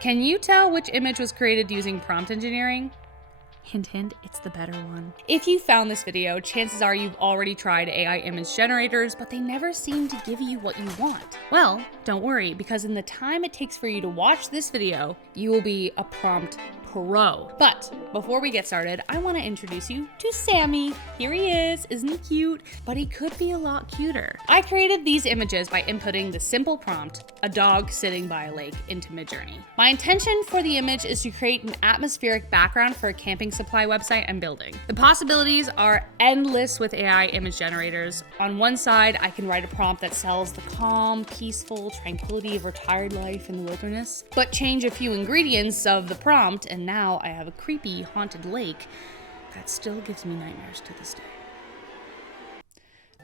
Can you tell which image was created using prompt engineering? Hint, hint, it's the better one. If you found this video, chances are you've already tried AI image generators, but they never seem to give you what you want. Well, don't worry, because in the time it takes for you to watch this video, you will be a prompt pro. But before we get started, I want to introduce you to Sammy. Here he is, isn't he cute? But he could be a lot cuter. I created these images by inputting the simple prompt, a dog sitting by a lake, into Midjourney. My intention for the image is to create an atmospheric background for a camping supply website I'm building. The possibilities are endless with AI image generators. On one side, I can write a prompt that sells the calm, peaceful tranquility of retired life in the wilderness, but change a few ingredients of the prompt, and now I have a creepy, haunted lake that still gives me nightmares to this day.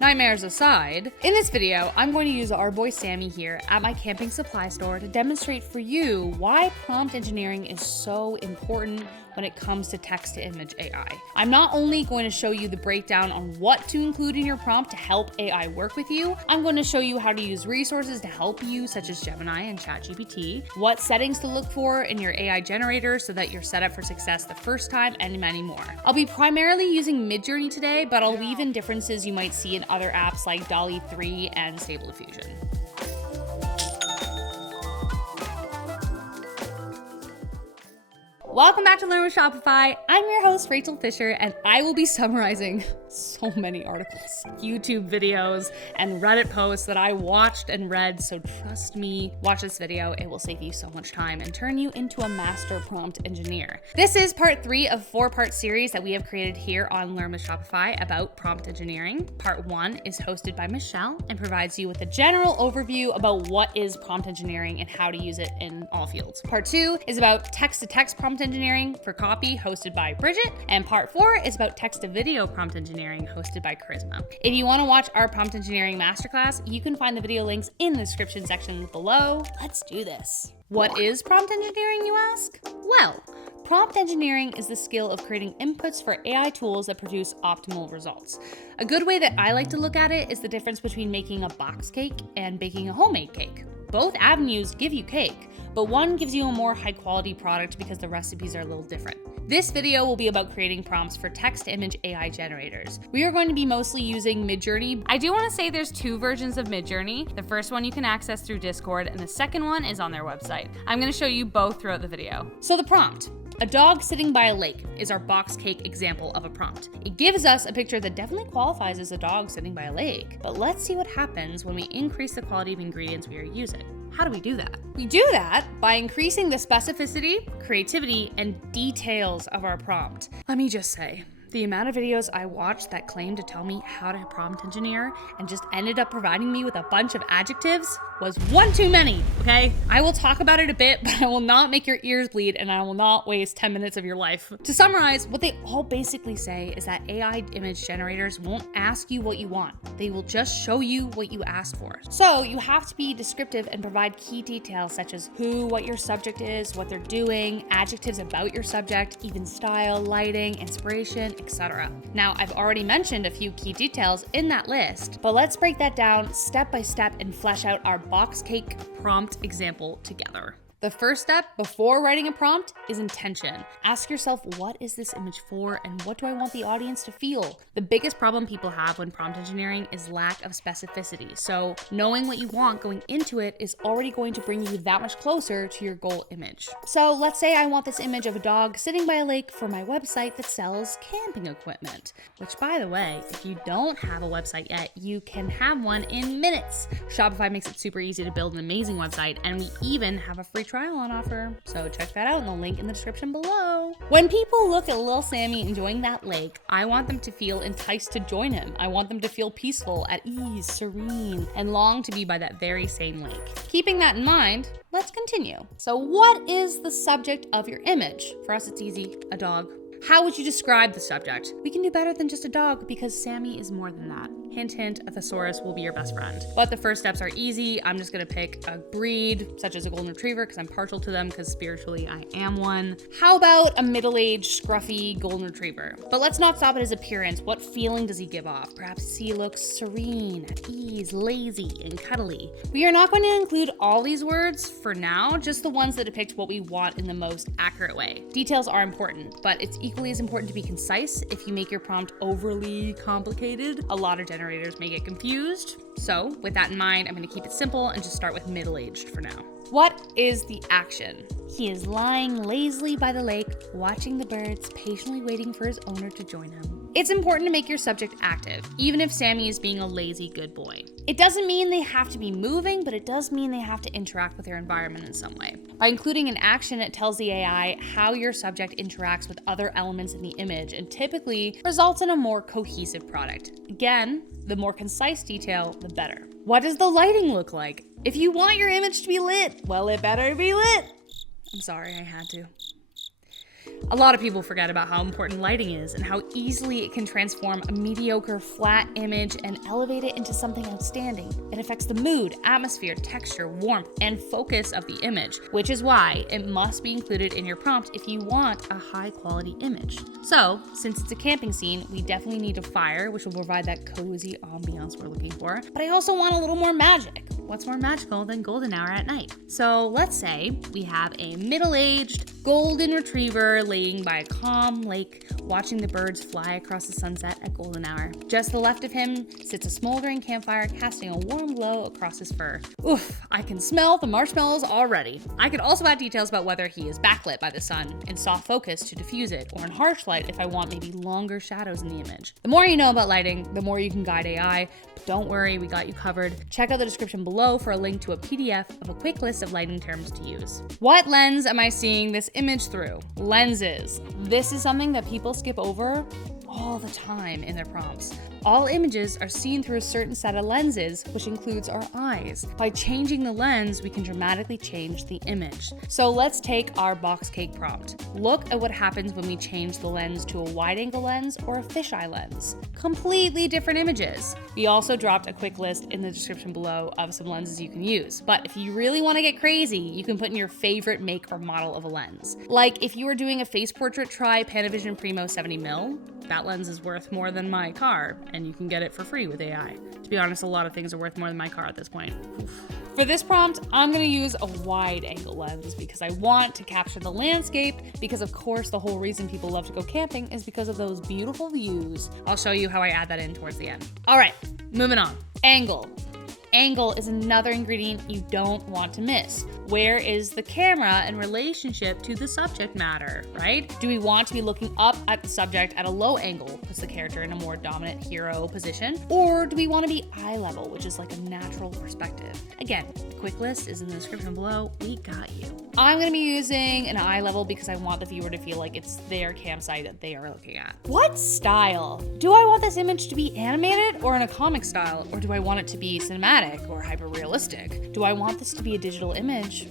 Nightmares aside, in this video, I'm going to use our boy Sammy here at my camping supply store to demonstrate for you why prompt engineering is so important when it comes to text-to-image AI. I'm not only going to show you the breakdown on what to include in your prompt to help AI work with you, I'm going to show you how to use resources to help you, such as Gemini and ChatGPT, what settings to look for in your AI generator so that you're set up for success the first time, and many more. I'll be primarily using Midjourney today, but I'll weave in differences you might see in other apps like DALL 3 and Stable Diffusion. Welcome back to Learn with Shopify. I'm your host, Rachel Fisher, and I will be summarizing so many articles, YouTube videos, and Reddit posts that I watched and read, so trust me, watch this video. It will save you so much time and turn you into a master prompt engineer. This is part 3 of 4-part series that we have created here on Learn with Shopify about prompt engineering. Part 1 is hosted by Michelle and provides you with a general overview about what is prompt engineering and how to use it in all fields. Part 2 is about text-to-text prompt engineering for copy, hosted by Bridget, and part 4 is about text-to-video prompt engineering, hosted by Charisma. If you want to watch our prompt engineering masterclass, you can find the video links in the description section below. Let's do this. What is prompt engineering, you ask? Well, prompt engineering is the skill of creating inputs for AI tools that produce optimal results. A good way that I like to look at it is the difference between making a box cake and baking a homemade cake. Both avenues give you cake, but one gives you a more high quality product because the recipes are a little different. This video will be about creating prompts for text-to-image AI generators. We are going to be mostly using Midjourney. I do want to say there's 2 versions of Midjourney. The first one you can access through Discord, and the second one is on their website. I'm going to show you both throughout the video. So the prompt. A dog sitting by a lake is our box cake example of a prompt. It gives us a picture that definitely qualifies as a dog sitting by a lake, but let's see what happens when we increase the quality of ingredients we are using. How do we do that? We do that by increasing the specificity, creativity, and details of our prompt. Let me just say, the amount of videos I watched that claimed to tell me how to prompt engineer and just ended up providing me with a bunch of adjectives was one too many, okay? I will talk about it a bit, but I will not make your ears bleed and I will not waste 10 minutes of your life. To summarize, what they all basically say is that AI image generators won't ask you what you want. They will just show you what you asked for. So you have to be descriptive and provide key details such as who, what your subject is, what they're doing, adjectives about your subject, even style, lighting, inspiration, etc. Now, I've already mentioned a few key details in that list, but let's break that down step by step and flesh out our box cake prompt example together. The first step before writing a prompt is intention. Ask yourself, what is this image for and what do I want the audience to feel? The biggest problem people have when prompt engineering is lack of specificity. So knowing what you want going into it is already going to bring you that much closer to your goal image. So let's say I want this image of a dog sitting by a lake for my website that sells camping equipment, which by the way, if you don't have a website yet, you can have one in minutes. Shopify makes it super easy to build an amazing website, and we even have a free trial on offer, so check that out in the link in the description below. When people look at little Sammy enjoying that lake, I want them to feel enticed to join him. I want them to feel peaceful, at ease, serene, and long to be by that very same lake. Keeping that in mind, let's continue. So what is the subject of your image? For us, it's easy, a dog. How would you describe the subject? We can do better than just a dog because Sammy is more than that. Hint, hint, a thesaurus will be your best friend. But the first steps are easy. I'm just gonna pick a breed, such as a golden retriever, because I'm partial to them, because spiritually I am one. How about a middle-aged, scruffy golden retriever? But let's not stop at his appearance. What feeling does he give off? Perhaps he looks serene, at ease, lazy, and cuddly. We are not going to include all these words for now, just the ones that depict what we want in the most accurate way. Details are important, but it's equally as important to be concise. If you make your prompt overly complicated, a lot of generators may get confused. So with that in mind, I'm going to keep it simple and just start with middle-aged for now. What is the action? He is lying lazily by the lake, watching the birds, patiently waiting for his owner to join him. It's important to make your subject active, even if Sammy is being a lazy good boy. It doesn't mean they have to be moving, but it does mean they have to interact with their environment in some way. By including an action, it tells the AI how your subject interacts with other elements in the image and typically results in a more cohesive product. Again, the more concise detail, the better. What does the lighting look like? If you want your image to be lit, well, it better be lit. I'm sorry, I had to. A lot of people forget about how important lighting is and how easily it can transform a mediocre, flat image and elevate it into something outstanding. It affects the mood, atmosphere, texture, warmth, and focus of the image, which is why it must be included in your prompt if you want a high-quality image. So, since it's a camping scene, we definitely need a fire, which will provide that cozy ambiance we're looking for. But I also want a little more magic. What's more magical than golden hour at night? So let's say we have a middle-aged golden retriever laying by a calm lake, watching the birds fly across the sunset at golden hour. Just to the left of him sits a smoldering campfire, casting a warm glow across his fur. Oof, I can smell the marshmallows already. I could also add details about whether he is backlit by the sun, in soft focus to diffuse it, or in harsh light if I want maybe longer shadows in the image. The more you know about lighting, the more you can guide AI. But don't worry, we got you covered. Check out the description below for a link to a PDF of a quick list of lighting terms to use. What lens am I seeing this image through? Lenses. This is something that people skip over all the time in their prompts. All images are seen through a certain set of lenses, which includes our eyes. By changing the lens, we can dramatically change the image. So let's take our box cake prompt. Look at what happens when we change the lens to a wide-angle lens or a fisheye lens. Completely different images. We also dropped a quick list in the description below of some lenses you can use. But if you really want to get crazy, you can put in your favorite make or model of a lens. Like if you were doing a face portrait, try Panavision Primo 70mm. That lens is worth more than my car, and you can get it for free with AI. To be honest, a lot of things are worth more than my car at this point. Oof. For this prompt, I'm gonna use a wide angle lens because I want to capture the landscape, because of course the whole reason people love to go camping is because of those beautiful views. I'll show you how I add that in towards the end. All right, moving on. Angle. Angle is another ingredient you don't want to miss. Where is the camera in relationship to the subject matter, right? Do we want to be looking up at the subject at a low angle, puts the character in a more dominant hero position? Or do we want to be eye level, which is like a natural perspective? Again, the quick list is in the description below. We got you. I'm gonna be using an eye level because I want the viewer to feel like it's their campsite that they are looking at. What style? Do I want this image to be animated or in a comic style? Or do I want it to be cinematic or hyper realistic? Do I want this to be a digital image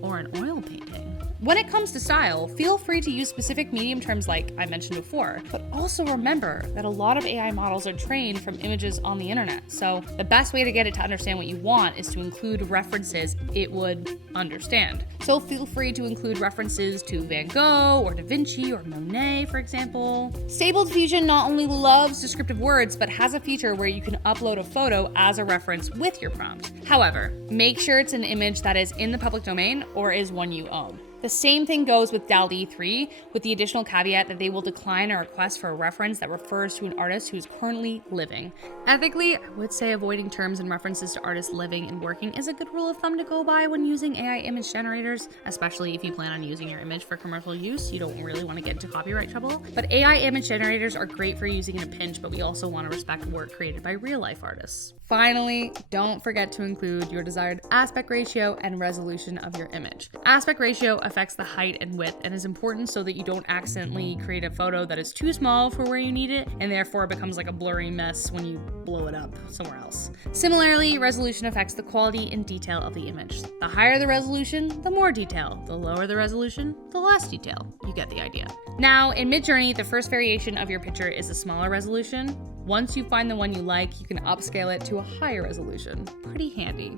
or an oil painting? When it comes to style, feel free to use specific medium terms like I mentioned before, but also remember that a lot of AI models are trained from images on the internet. So the best way to get it to understand what you want is to include references it would understand. So feel free to include references to Van Gogh or Da Vinci or Monet, for example. Stable Diffusion not only loves descriptive words, but has a feature where you can upload a photo as a reference with your prompt. However, make sure it's an image that is in the public domain or is one you own. The same thing goes with DALL 3, with the additional caveat that they will decline a request for a reference that refers to an artist who is currently living. Ethically, I would say avoiding terms and references to artists living and working is a good rule of thumb to go by when using AI image generators, especially if you plan on using your image for commercial use. You don't really want to get into copyright trouble. But AI image generators are great for using in a pinch, but we also want to respect work created by real-life artists. Finally, don't forget to include your desired aspect ratio and resolution of your image. Aspect ratio affects the height and width and is important so that you don't accidentally create a photo that is too small for where you need it and therefore becomes like a blurry mess when you blow it up somewhere else. Similarly, resolution affects the quality and detail of the image. The higher the resolution, the more detail. The lower the resolution, the less detail. You get the idea. Now, in Midjourney, the first variation of your picture is a smaller resolution. Once you find the one you like, you can upscale it to a higher resolution. Pretty handy.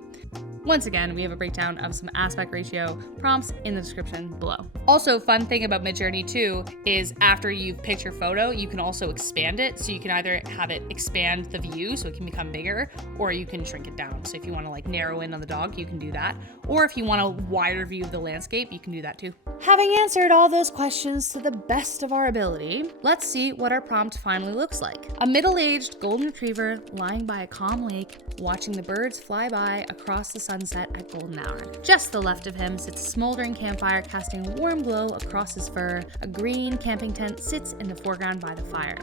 Once again, we have a breakdown of some aspect ratio prompts in the description below. Also, fun thing about Midjourney too is after you've picked your photo, you can also expand it. So you can either have it expand the view so it can become bigger, or you can shrink it down. So if you want to like narrow in on the dog, you can do that. Or if you want a wider view of the landscape, you can do that too. Having answered all those questions to the best of our ability, let's see what our prompt finally looks like. A middle-aged golden retriever lying by a calm lake, watching the birds fly by across the sunset at golden hour. Just to the left of him sits a smoldering campfire casting a warm glow across his fur. A green camping tent sits in the foreground by the fire.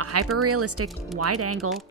A hyper-realistic wide-angle,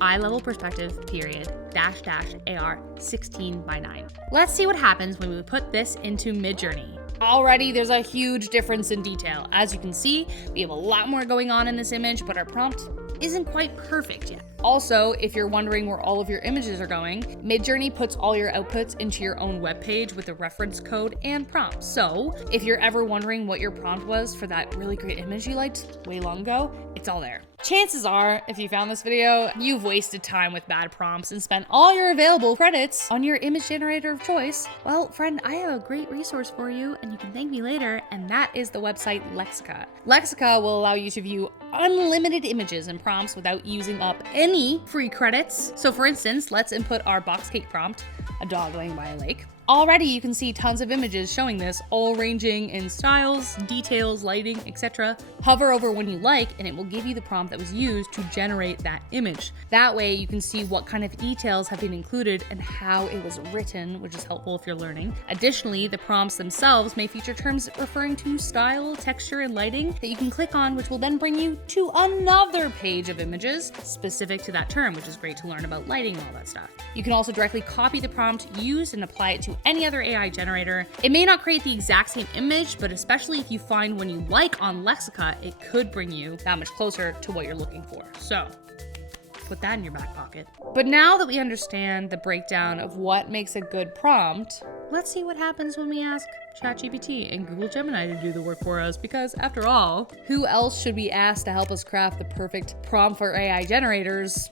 eye-level perspective, period, AR 16:9. Let's see what happens when we put this into Midjourney. Already, there's a huge difference in detail. As you can see, we have a lot more going on in this image, but our prompt isn't quite perfect yet. Also, if you're wondering where all of your images are going, Midjourney puts all your outputs into your own webpage with a reference code and prompt. So if you're ever wondering what your prompt was for that really great image you liked way long ago, it's all there. Chances are, if you found this video, you've wasted time with bad prompts and spent all your available credits on your image generator of choice. Well, friend, I have a great resource for you, and you can thank me later, and that is the website Lexica. Lexica will allow you to view unlimited images and prompts without using up any free credits. So for instance, let's input our box cake prompt, a dog laying by a lake. Already you can see tons of images showing this, all ranging in styles, details, lighting, etc. Hover over one you like and it will give you the prompt that was used to generate that image. That way you can see what kind of details have been included and how it was written, which is helpful if you're learning. Additionally, the prompts themselves may feature terms referring to style, texture, and lighting that you can click on, which will then bring you to another page of images specific to that term, which is great to learn about lighting and all that stuff. You can also directly copy the prompt used and apply it to any other AI generator. It may not create the exact same image, but especially if you find one you like on Lexica, it could bring you that much closer to what you're looking for. So put that in your back pocket. But now that we understand the breakdown of what makes a good prompt, let's see what happens when we ask ChatGPT and Google Gemini to do the work for us, because after all, who else should we ask to help us craft the perfect prompt for AI generators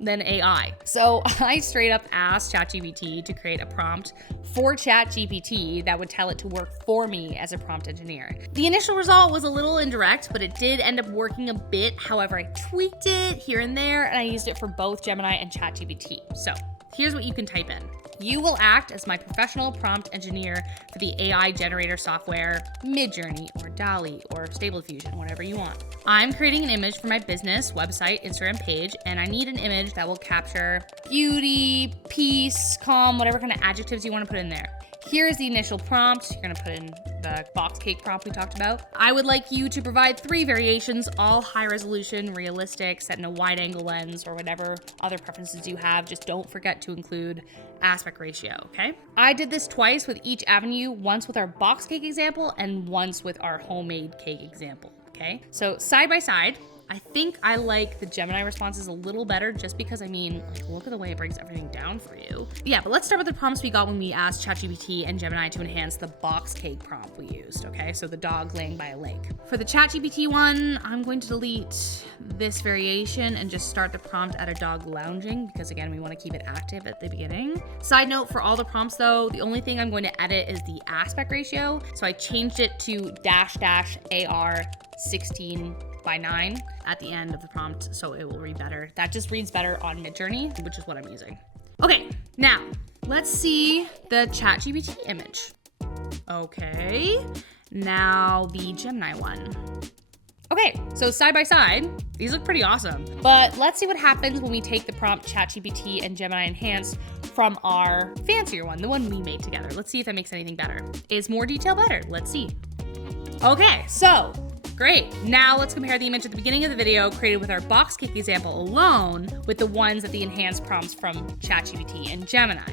than AI? So I straight up asked ChatGPT to create a prompt for ChatGPT that would tell it to work for me as a prompt engineer. The initial result was a little indirect, but it did end up working a bit. However, I tweaked it here and there, and I used it for both Gemini and ChatGPT. So here's what you can type in. You will act as my professional prompt engineer for the AI generator software, Midjourney or DALL or Stable Diffusion, whatever you want. I'm creating an image for my business, website, Instagram page, and I need an image that will capture beauty, peace, calm, whatever kind of adjectives you want to put in there. Here's the initial prompt. You're gonna put in the box cake prompt we talked about. I would like you to provide 3 variations, all high resolution, realistic, set in a wide angle lens, or whatever other preferences you have. Just don't forget to include aspect ratio, okay? I did this twice with each avenue, once with our box cake example and once with our homemade cake example, okay? So side by side, I think I like the Gemini responses a little better just because, I mean, like, look at the way it breaks everything down for you. Yeah, but let's start with the prompts we got when we asked ChatGPT and Gemini to enhance the box cake prompt we used, okay? So the dog laying by a lake. For the ChatGPT one, I'm going to delete this variation and just start the prompt at a dog lounging because, again, we want to keep it active at the beginning. Side note, for all the prompts though, the only thing I'm going to edit is the aspect ratio. So I changed it to AR 16:9 at the end of the prompt, so it will read better. That just reads better on Midjourney, which is what I'm using. Okay, now let's see the ChatGPT image. Okay, now the Gemini one. Okay, so side by side, these look pretty awesome. But let's see what happens when we take the prompt ChatGPT and Gemini Enhanced from our fancier one, the one we made together. Let's see if that makes anything better. Is more detail better? Let's see. Okay, so great. Now let's compare the image at the beginning of the video created with our box cake example alone with the ones that the enhanced prompts from ChatGPT and Gemini.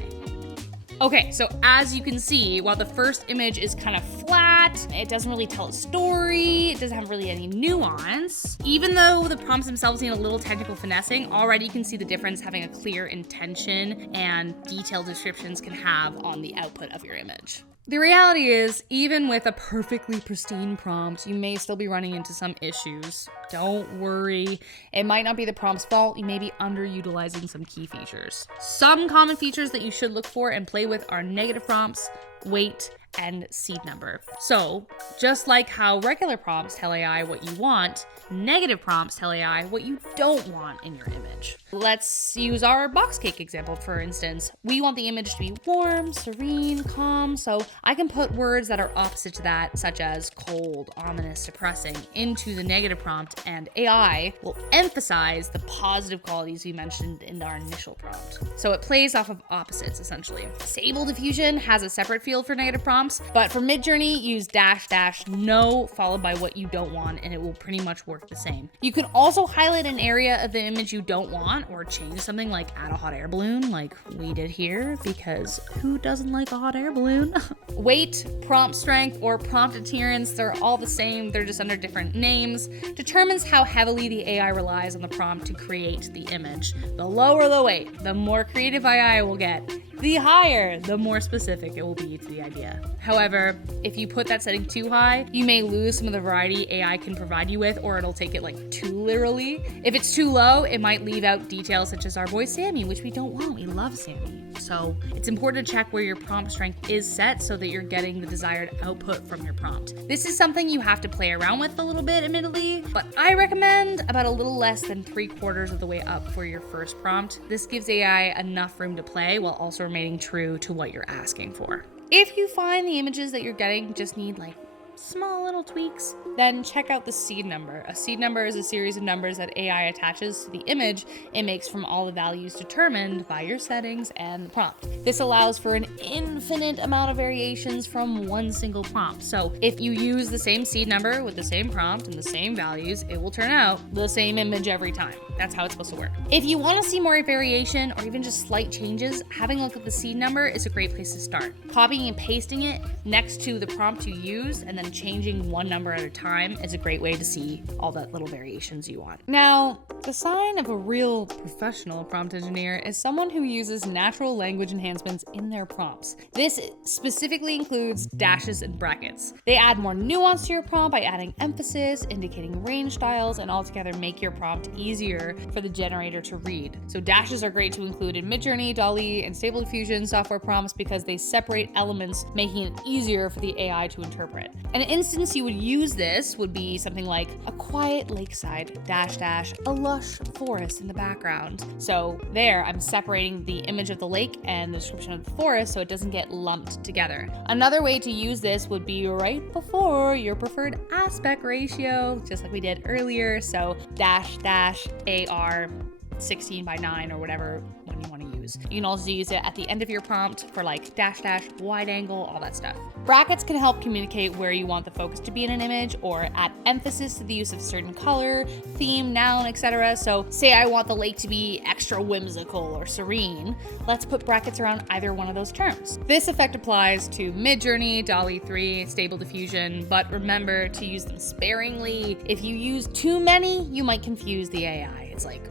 Okay, so as you can see, while the first image is kind of flat, it doesn't really tell a story, it doesn't have really any nuance. Even though the prompts themselves need a little technical finessing, already you can see the difference having a clear intention and detailed descriptions can have on the output of your image. The reality is, even with a perfectly pristine prompt, you may still be running into some issues. Don't worry. It might not be the prompt's fault. You may be underutilizing some key features. Some common features that you should look for and play with are negative prompts, weight, and seed number. So, just like how regular prompts tell AI what you want, negative prompts tell AI what you don't want in your image. Let's use our box cake example, for instance. We want the image to be warm, serene, calm, so I can put words that are opposite to that, such as cold, ominous, depressing, into the negative prompt, and AI will emphasize the positive qualities we mentioned in our initial prompt. So it plays off of opposites, essentially. Stable Diffusion has a separate field for negative prompts, but for Midjourney, use --no followed by what you don't want, and it will pretty much work the same. You can also highlight an area of the image you don't want, or change something like add a hot air balloon, like we did here, because who doesn't like a hot air balloon? Weight, prompt strength, or prompt adherence, they're all the same, they're just under different names, determines how heavily the AI relies on the prompt to create the image. The lower the weight, the more creative AI will get. The higher, the more specific it will be to the idea. However, if you put that setting too high, you may lose some of the variety AI can provide you with, or it'll take it like too literally. If it's too low, it might leave out details such as our boy Sammy, which we don't want. We love Sammy. So it's important to check where your prompt strength is set so that you're getting the desired output from your prompt. This is something you have to play around with a little bit, admittedly, but I recommend about a little less than 3/4 of the way up for your first prompt. This gives AI enough room to play while also remaining true to what you're asking for. If you find the images that you're getting just need like small little tweaks, then check out the seed number. A seed number is a series of numbers that AI attaches to the image it makes from all the values determined by your settings and the prompt. This allows for an infinite amount of variations from one single prompt. So if you use the same seed number with the same prompt and the same values, it will turn out the same image every time. That's how it's supposed to work. If you want to see more variation or even just slight changes, having a look at the seed number is a great place to start. Copying and pasting it next to the prompt you use and then changing one number at a time is a great way to see all the little variations you want. Now, the sign of a real professional prompt engineer is someone who uses natural language enhancements in their prompts. This specifically includes dashes and brackets. They add more nuance to your prompt by adding emphasis, indicating range styles, and altogether make your prompt easier for the generator to read. So dashes are great to include in Midjourney, DALL, and Stable Diffusion software prompts because they separate elements, making it easier for the AI to interpret. An instance you would use this would be something like a quiet lakeside -- a lush forest in the background. So there, I'm separating the image of the lake and the description of the forest so it doesn't get lumped together. Another way to use this would be right before your preferred aspect ratio, just like we did earlier. So --AR 16:9 or whatever one you want to use. You can also use it at the end of your prompt for like -- wide angle, all that stuff. Brackets can help communicate where you want the focus to be in an image or add emphasis to the use of certain color, theme, noun, etc. So say I want the lake to be extra whimsical or serene. Let's put brackets around either one of those terms. This effect applies to Midjourney, DALL 3, Stable Diffusion, but remember to use them sparingly. If you use too many, you might confuse the AI. It's like,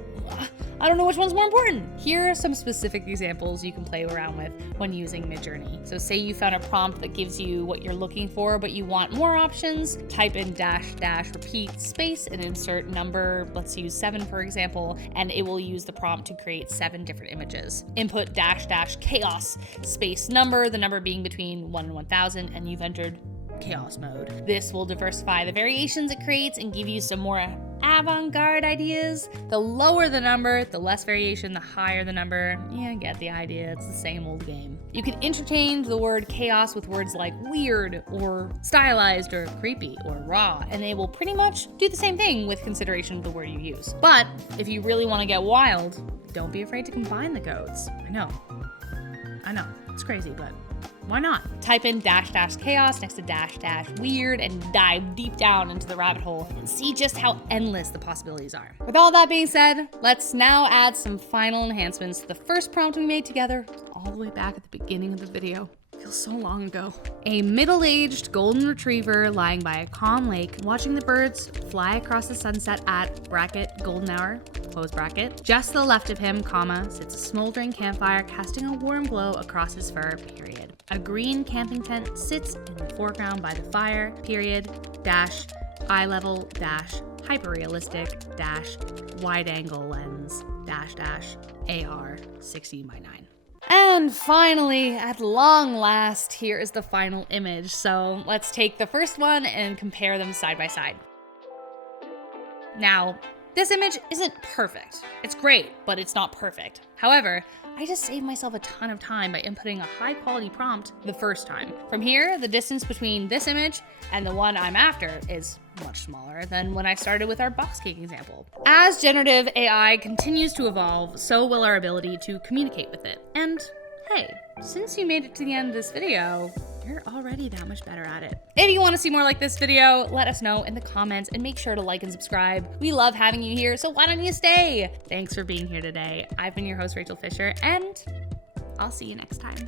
I don't know which one's more important. Here are some specific examples you can play around with when using Midjourney. So say you found a prompt that gives you what you're looking for, but you want more options. Type in -- repeat space and insert number. Let's use 7, for example, and it will use the prompt to create 7 different images. Input -- chaos space number, the number being between 1 and 1000, and you've entered chaos mode. This will diversify the variations it creates and give you some more avant-garde ideas. The lower the number, the less variation, the higher the number. Yeah, get the idea. It's the same old game. You can interchange the word chaos with words like weird or stylized or creepy or raw, and they will pretty much do the same thing with consideration of the word you use. But if you really want to get wild, don't be afraid to combine the codes. I know, it's crazy, but why not? Type in -- chaos next to -- weird and dive deep down into the rabbit hole and see just how endless the possibilities are. With all that being said, let's now add some final enhancements to the first prompt we made together, all the way back at the beginning of the video. Feels so long ago. A middle-aged golden retriever lying by a calm lake, watching the birds fly across the sunset at golden hour, close bracket. Just to the left of him, sits a smoldering campfire casting a warm glow across his fur, period. A green camping tent sits in the foreground by the fire, period, dash, eye level, dash, hyper-realistic, dash, wide-angle lens, dash, dash, AR 16:9. And finally, at long last, here is the final image. So let's take the first one and compare them side by side. Now, this image isn't perfect. It's great, but it's not perfect. However, I just saved myself a ton of time by inputting a high quality prompt the first time. From here, the distance between this image and the one I'm after is much smaller than when I started with our box cake example. As generative AI continues to evolve, so will our ability to communicate with it. And hey, since you made it to the end of this video, you're already that much better at it. If you want to see more like this video, let us know in the comments and make sure to like and subscribe. We love having you here, so why don't you stay? Thanks for being here today. I've been your host, Rachel Fisher, and I'll see you next time.